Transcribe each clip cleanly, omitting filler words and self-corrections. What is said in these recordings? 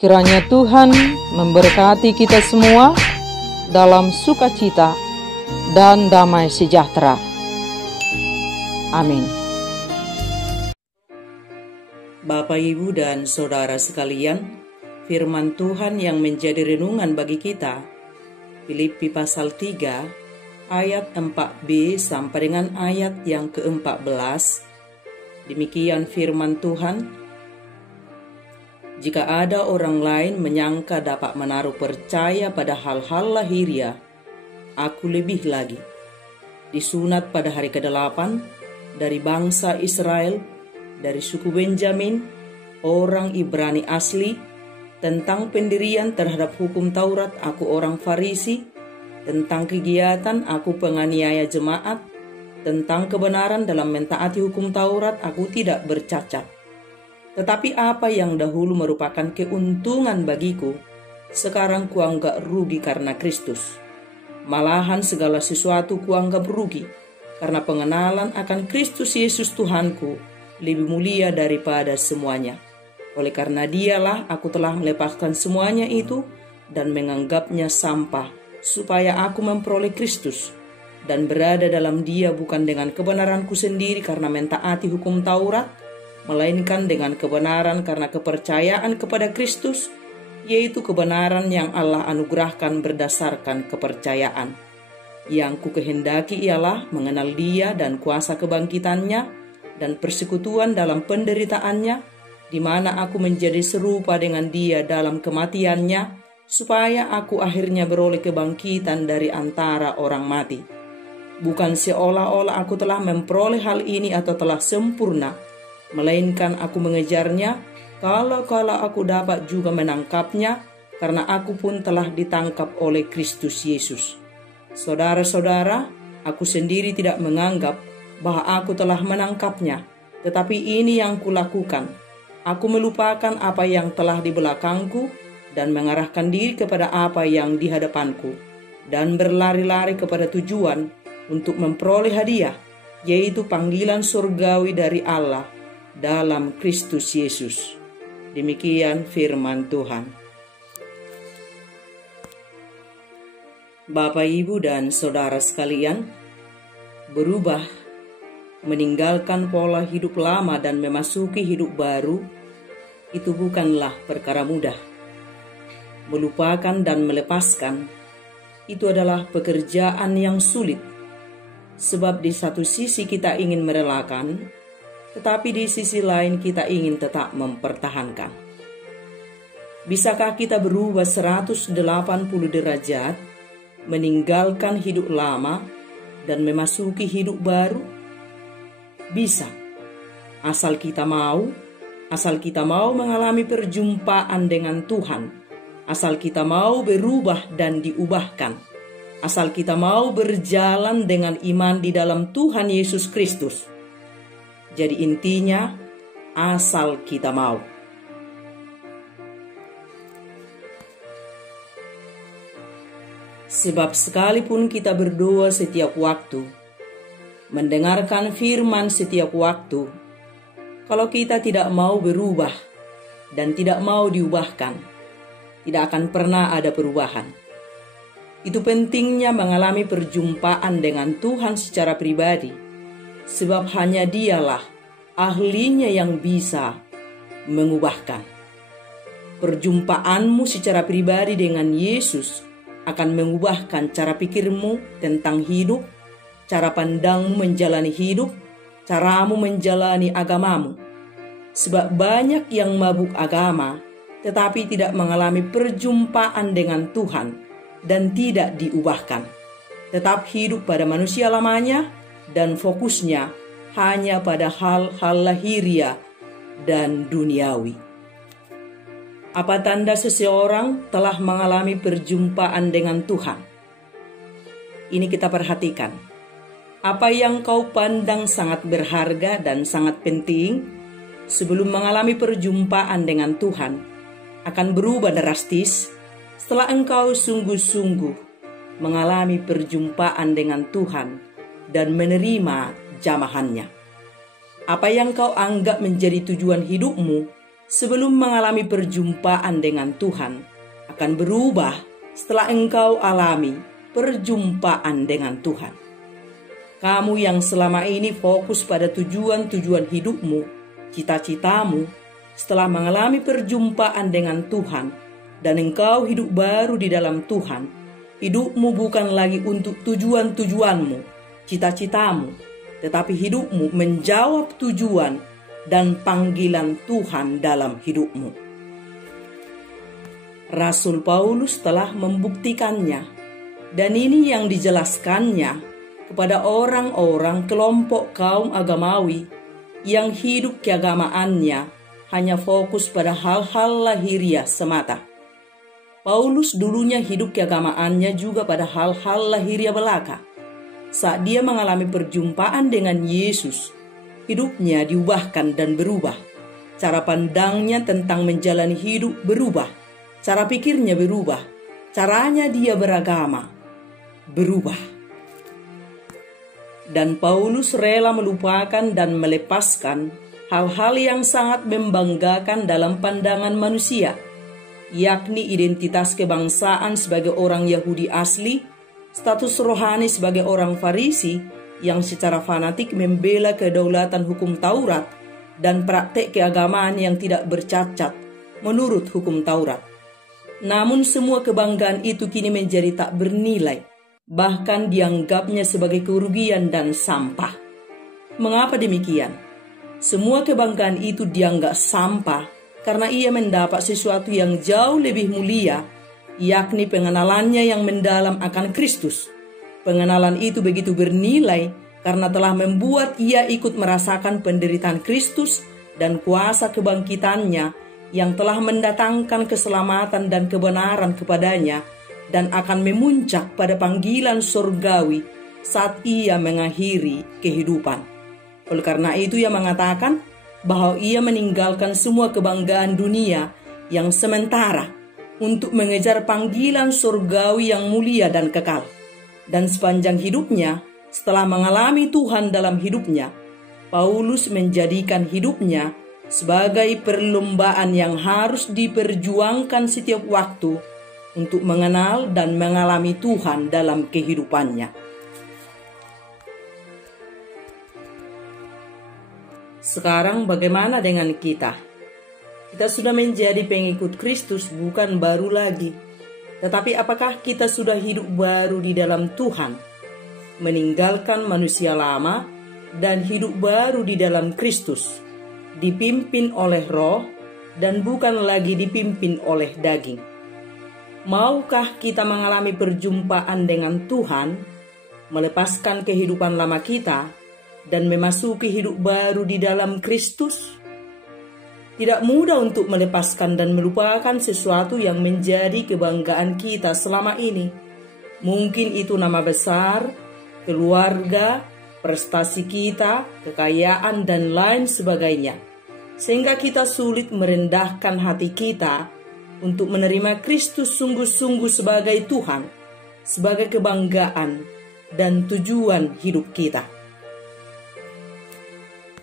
Kiranya Tuhan memberkati kita semua dalam sukacita dan damai sejahtera. Amin. Bapak, Ibu, dan Saudara sekalian, firman Tuhan yang menjadi renungan bagi kita, Filipi pasal 3, ayat 4b sampai dengan ayat yang ke-14. Demikian firman Tuhan. Jika ada orang lain menyangka dapat menaruh percaya pada hal-hal lahiriah, aku lebih lagi. Disunat pada hari ke-8 dari bangsa Israel, dari suku Benjamin, orang Ibrani asli, tentang pendirian terhadap hukum Taurat aku orang Farisi, tentang kegiatan aku penganiaya jemaat, tentang kebenaran dalam mentaati hukum Taurat aku tidak bercacat. Tetapi apa yang dahulu merupakan keuntungan bagiku, sekarang kuanggap rugi karena Kristus. Malahan segala sesuatu kuanggap rugi, karena pengenalan akan Kristus Yesus Tuhanku lebih mulia daripada semuanya. Oleh karena Dialah aku telah melepaskan semuanya itu dan menganggapnya sampah, supaya aku memperoleh Kristus dan berada dalam Dia bukan dengan kebenaranku sendiri karena mentaati hukum Taurat, melainkan dengan kebenaran karena kepercayaan kepada Kristus, yaitu kebenaran yang Allah anugerahkan berdasarkan kepercayaan. Yang ku kehendaki ialah mengenal Dia dan kuasa kebangkitannya dan persekutuan dalam penderitaannya, di mana aku menjadi serupa dengan Dia dalam kematiannya, supaya aku akhirnya beroleh kebangkitan dari antara orang mati. Bukan seolah-olah aku telah memperoleh hal ini atau telah sempurna, melainkan aku mengejarnya kalau aku dapat juga menangkapnya, karena aku pun telah ditangkap oleh Kristus Yesus. Saudara-saudara, aku sendiri tidak menganggap bahwa aku telah menangkapnya, tetapi ini yang kulakukan. Aku melupakan apa yang telah di belakangku dan mengarahkan diri kepada apa yang di hadapanku, dan berlari-lari kepada tujuan untuk memperoleh hadiah, yaitu panggilan surgawi dari Allah dalam Kristus Yesus. Demikian firman Tuhan. Bapak, Ibu, dan Saudara sekalian, berubah, meninggalkan pola hidup lama dan memasuki hidup baru, itu bukanlah perkara mudah. Melupakan dan melepaskan, itu adalah pekerjaan yang sulit. Sebab di satu sisi kita ingin merelakan, tetapi di sisi lain kita ingin tetap mempertahankan. Bisakah kita berubah 180 derajat, meninggalkan hidup lama dan memasuki hidup baru? Bisa, asal kita mau mengalami perjumpaan dengan Tuhan, asal kita mau berubah dan diubahkan, asal kita mau berjalan dengan iman di dalam Tuhan Yesus Kristus. Jadi intinya, asal kita mau. Sebab sekalipun kita berdoa setiap waktu, mendengarkan firman setiap waktu, kalau kita tidak mau berubah dan tidak mau diubahkan, tidak akan pernah ada perubahan. Itu pentingnya mengalami perjumpaan dengan Tuhan secara pribadi, sebab hanya Dialah ahlinya yang bisa mengubahkan. Perjumpaanmu secara pribadi dengan Yesus akan mengubahkan cara pikirmu tentang hidup, cara pandangmu menjalani hidup, caramu menjalani agamamu. Sebab banyak yang mabuk agama tetapi tidak mengalami perjumpaan dengan Tuhan dan tidak diubahkan. Tetap hidup pada manusia lamanya dan fokusnya hanya pada hal-hal lahiriah dan duniawi. Apa tanda seseorang telah mengalami perjumpaan dengan Tuhan? Ini kita perhatikan. Apa yang kau pandang sangat berharga dan sangat penting sebelum mengalami perjumpaan dengan Tuhan akan berubah drastis setelah engkau sungguh-sungguh mengalami perjumpaan dengan Tuhan dan menerima jamahannya. Apa yang kau anggap menjadi tujuan hidupmu sebelum mengalami perjumpaan dengan Tuhan akan berubah setelah engkau alami perjumpaan dengan Tuhan. Kamu yang selama ini fokus pada tujuan-tujuan hidupmu, cita-citamu, setelah mengalami perjumpaan dengan Tuhan dan engkau hidup baru di dalam Tuhan, hidupmu bukan lagi untuk tujuan-tujuanmu, cita-citamu, tetapi hidupmu menjawab tujuan dan panggilan Tuhan dalam hidupmu. Rasul Paulus telah membuktikannya, dan ini yang dijelaskannya kepada orang-orang kelompok kaum agamawi yang hidup keagamaannya hanya fokus pada hal-hal lahiriah semata. Paulus dulunya hidup keagamaannya juga pada hal-hal lahiriah belaka. Saat dia mengalami perjumpaan dengan Yesus, hidupnya diubahkan dan berubah. Cara pandangnya tentang menjalani hidup berubah. Cara pikirnya berubah. Caranya dia beragama berubah. Dan Paulus rela melupakan dan melepaskan hal-hal yang sangat membanggakan dalam pandangan manusia, yakni identitas kebangsaan sebagai orang Yahudi asli, status rohani sebagai orang Farisi yang secara fanatik membela kedaulatan hukum Taurat dan praktek keagamaan yang tidak bercacat menurut hukum Taurat. Namun semua kebanggaan itu kini menjadi tak bernilai, bahkan dianggapnya sebagai kerugian dan sampah. Mengapa demikian? Semua kebanggaan itu dianggap sampah karena ia mendapat sesuatu yang jauh lebih mulia, yakni pengenalannya yang mendalam akan Kristus. Pengenalan itu begitu bernilai karena telah membuat ia ikut merasakan penderitaan Kristus dan kuasa kebangkitannya yang telah mendatangkan keselamatan dan kebenaran kepadanya dan akan memuncak pada panggilan surgawi saat ia mengakhiri kehidupan. Oleh karena itu ia mengatakan bahwa ia meninggalkan semua kebanggaan dunia yang sementara untuk mengejar panggilan surgawi yang mulia dan kekal. Dan sepanjang hidupnya, setelah mengalami Tuhan dalam hidupnya, Paulus menjadikan hidupnya sebagai perlombaan yang harus diperjuangkan setiap waktu untuk mengenal dan mengalami Tuhan dalam kehidupannya. Sekarang bagaimana dengan kita? Kita sudah menjadi pengikut Kristus bukan baru lagi. Tetapi apakah kita sudah hidup baru di dalam Tuhan, meninggalkan manusia lama dan hidup baru di dalam Kristus, dipimpin oleh Roh dan bukan lagi dipimpin oleh daging? Maukah kita mengalami perjumpaan dengan Tuhan, melepaskan kehidupan lama kita, dan memasuki hidup baru di dalam Kristus? Tidak mudah untuk melepaskan dan melupakan sesuatu yang menjadi kebanggaan kita selama ini. Mungkin itu nama besar, keluarga, prestasi kita, kekayaan, dan lain sebagainya. Sehingga kita sulit merendahkan hati kita untuk menerima Kristus sungguh-sungguh sebagai Tuhan, sebagai kebanggaan dan tujuan hidup kita.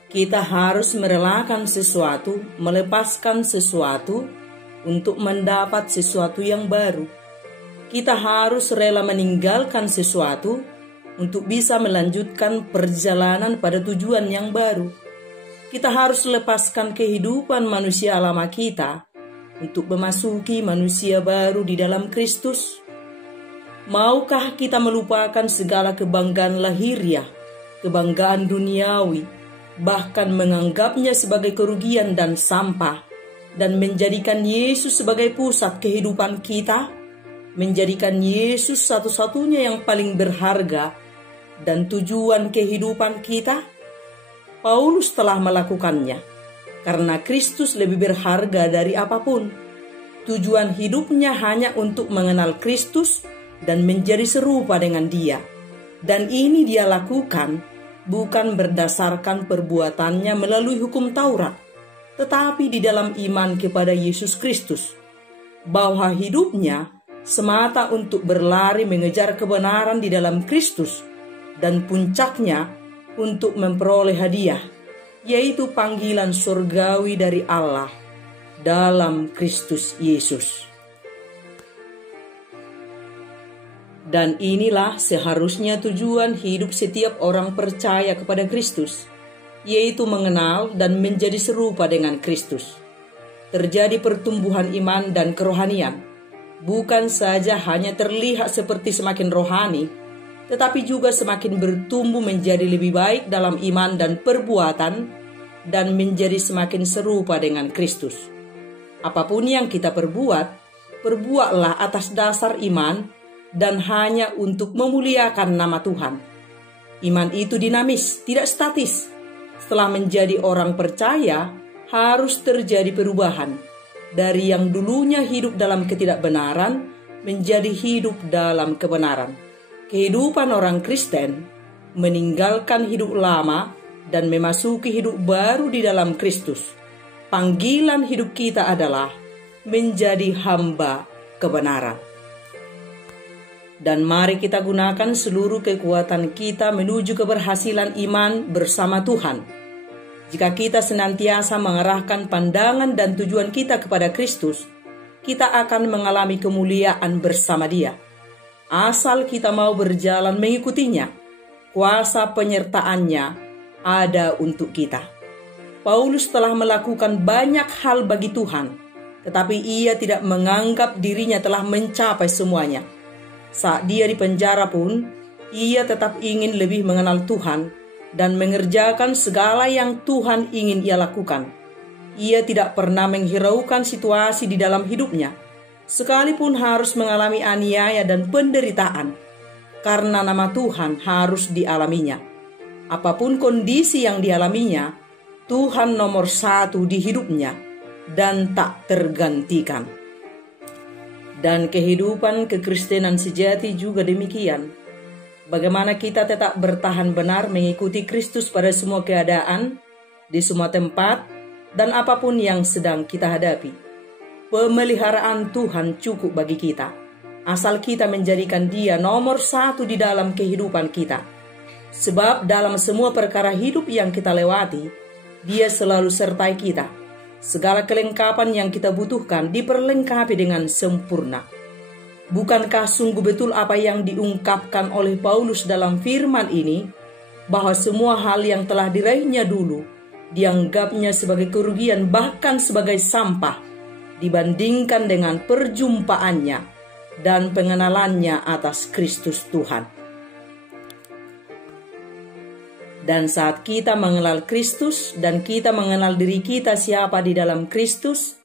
Kita harus merelakan sesuatu, melepaskan sesuatu untuk mendapat sesuatu yang baru. Kita harus rela meninggalkan sesuatu untuk bisa melanjutkan perjalanan pada tujuan yang baru. Kita harus lepaskan kehidupan manusia lama kita untuk memasuki manusia baru di dalam Kristus. Maukah kita melupakan segala kebanggaan lahiriah, kebanggaan duniawi, bahkan menganggapnya sebagai kerugian dan sampah, dan menjadikan Yesus sebagai pusat kehidupan kita, menjadikan Yesus satu-satunya yang paling berharga dan tujuan kehidupan kita? Paulus telah melakukannya, karena Kristus lebih berharga dari apapun. Tujuan hidupnya hanya untuk mengenal Kristus dan menjadi serupa dengan Dia, dan ini dia lakukan bukan berdasarkan perbuatannya melalui hukum Taurat, tetapi di dalam iman kepada Yesus Kristus, bahwa hidupnya semata untuk berlari mengejar kebenaran di dalam Kristus, dan puncaknya untuk memperoleh hadiah, yaitu panggilan surgawi dari Allah dalam Kristus Yesus. Dan inilah seharusnya tujuan hidup setiap orang percaya kepada Kristus, yaitu mengenal dan menjadi serupa dengan Kristus. Terjadi pertumbuhan iman dan kerohanian, bukan saja hanya terlihat seperti semakin rohani, tetapi juga semakin bertumbuh menjadi lebih baik dalam iman dan perbuatan, dan menjadi semakin serupa dengan Kristus. Apapun yang kita perbuat, perbuatlah atas dasar iman dan hanya untuk memuliakan nama Tuhan. Iman itu dinamis, tidak statis. Setelah menjadi orang percaya, harus terjadi perubahan dari yang dulunya hidup dalam ketidakbenaran menjadi hidup dalam kebenaran. Kehidupan orang Kristen meninggalkan hidup lama dan memasuki hidup baru di dalam Kristus. Panggilan hidup kita adalah menjadi hamba kebenaran. Dan mari kita gunakan seluruh kekuatan kita menuju keberhasilan iman bersama Tuhan. Jika kita senantiasa mengarahkan pandangan dan tujuan kita kepada Kristus, kita akan mengalami kemuliaan bersama Dia. Asal kita mau berjalan mengikutinya, kuasa penyertaannya ada untuk kita. Paulus telah melakukan banyak hal bagi Tuhan, tetapi ia tidak menganggap dirinya telah mencapai semuanya. Saat dia di penjara pun, ia tetap ingin lebih mengenal Tuhan dan mengerjakan segala yang Tuhan ingin ia lakukan. Ia tidak pernah menghiraukan situasi di dalam hidupnya, sekalipun harus mengalami aniaya dan penderitaan, karena nama Tuhan harus dialaminya. Apapun kondisi yang dialaminya, Tuhan nomor satu di hidupnya dan tak tergantikan. Dan kehidupan kekristenan sejati juga demikian. Bagaimana kita tetap bertahan benar mengikuti Kristus pada semua keadaan, di semua tempat, dan apapun yang sedang kita hadapi. Pemeliharaan Tuhan cukup bagi kita, asal kita menjadikan Dia nomor satu di dalam kehidupan kita. Sebab dalam semua perkara hidup yang kita lewati, Dia selalu sertai kita. Segala kelengkapan yang kita butuhkan diperlengkapi dengan sempurna. Bukankah sungguh betul apa yang diungkapkan oleh Paulus dalam firman ini, bahwa semua hal yang telah diraihnya dulu dianggapnya sebagai kerugian, bahkan sebagai sampah, dibandingkan dengan perjumpaannya dan pengenalannya atas Kristus Tuhan. Dan saat kita mengenal Kristus dan kita mengenal diri kita siapa di dalam Kristus,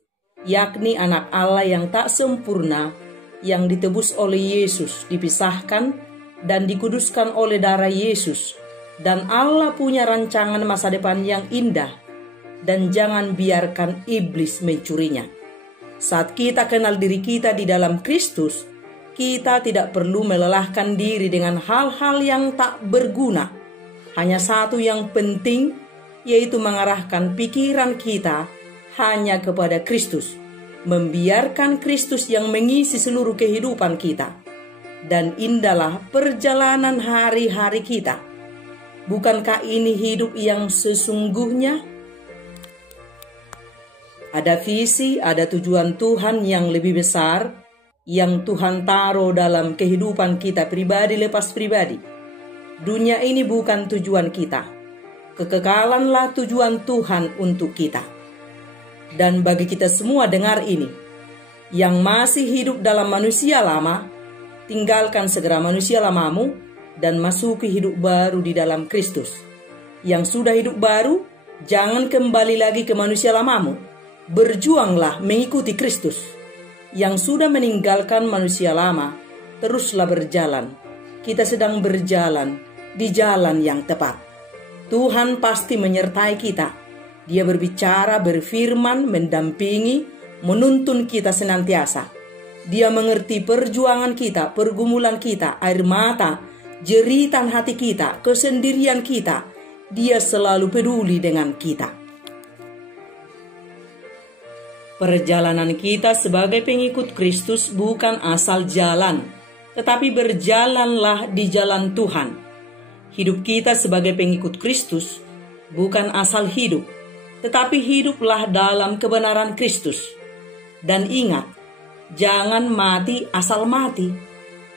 yakni anak Allah yang tak sempurna, yang ditebus oleh Yesus, dipisahkan dan dikuduskan oleh darah Yesus, dan Allah punya rancangan masa depan yang indah, dan jangan biarkan iblis mencurinya. Saat kita kenal diri kita di dalam Kristus, kita tidak perlu melelahkan diri dengan hal-hal yang tak berguna. Hanya satu yang penting, yaitu mengarahkan pikiran kita hanya kepada Kristus, membiarkan Kristus yang mengisi seluruh kehidupan kita. Dan indahlah perjalanan hari-hari kita. Bukankah ini hidup yang sesungguhnya? Ada visi, ada tujuan Tuhan yang lebih besar, yang Tuhan taruh dalam kehidupan kita pribadi lepas pribadi. Dunia ini bukan tujuan kita. Kekekalanlah tujuan Tuhan untuk kita. Dan bagi kita semua dengar ini, yang masih hidup dalam manusia lama, tinggalkan segera manusia lamamu dan masuki hidup baru di dalam Kristus. Yang sudah hidup baru, jangan kembali lagi ke manusia lamamu. Berjuanglah mengikuti Kristus. Yang sudah meninggalkan manusia lama, teruslah berjalan. Kita sedang berjalan di jalan yang tepat. Tuhan pasti menyertai kita. Dia berbicara, berfirman, mendampingi, menuntun kita senantiasa. Dia mengerti perjuangan kita, pergumulan kita, air mata, jeritan hati kita, kesendirian kita. Dia selalu peduli dengan kita. Perjalanan kita sebagai pengikut Kristus bukan asal jalan, tetapi berjalanlah di jalan Tuhan. Hidup kita sebagai pengikut Kristus bukan asal hidup, tetapi hiduplah dalam kebenaran Kristus. Dan ingat, jangan mati asal mati.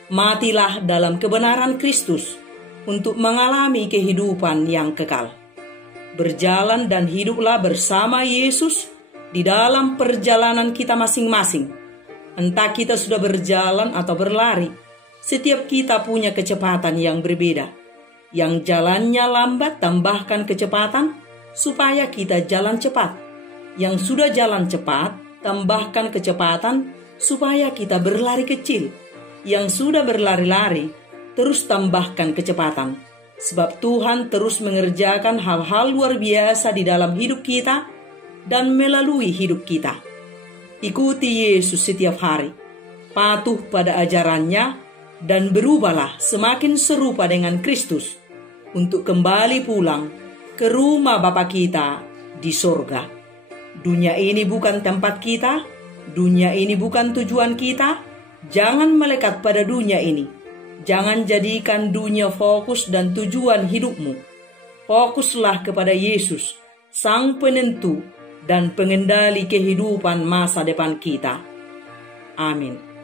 Matilah dalam kebenaran Kristus untuk mengalami kehidupan yang kekal. Berjalan dan hiduplah bersama Yesus di dalam perjalanan kita masing-masing. Entah kita sudah berjalan atau berlari, setiap kita punya kecepatan yang berbeda. Yang jalannya lambat, tambahkan kecepatan supaya kita jalan cepat. Yang sudah jalan cepat, tambahkan kecepatan supaya kita berlari kecil. Yang sudah berlari-lari, terus tambahkan kecepatan. Sebab Tuhan terus mengerjakan hal-hal luar biasa di dalam hidup kita dan melalui hidup kita. Ikuti Yesus setiap hari, patuh pada ajarannya, dan berubahlah semakin serupa dengan Kristus untuk kembali pulang ke rumah Bapa kita di sorga. Dunia ini bukan tempat kita, dunia ini bukan tujuan kita. Jangan melekat pada dunia ini. Jangan jadikan dunia fokus dan tujuan hidupmu. Fokuslah kepada Yesus, Sang Penentu dan Pengendali kehidupan masa depan kita. Amin.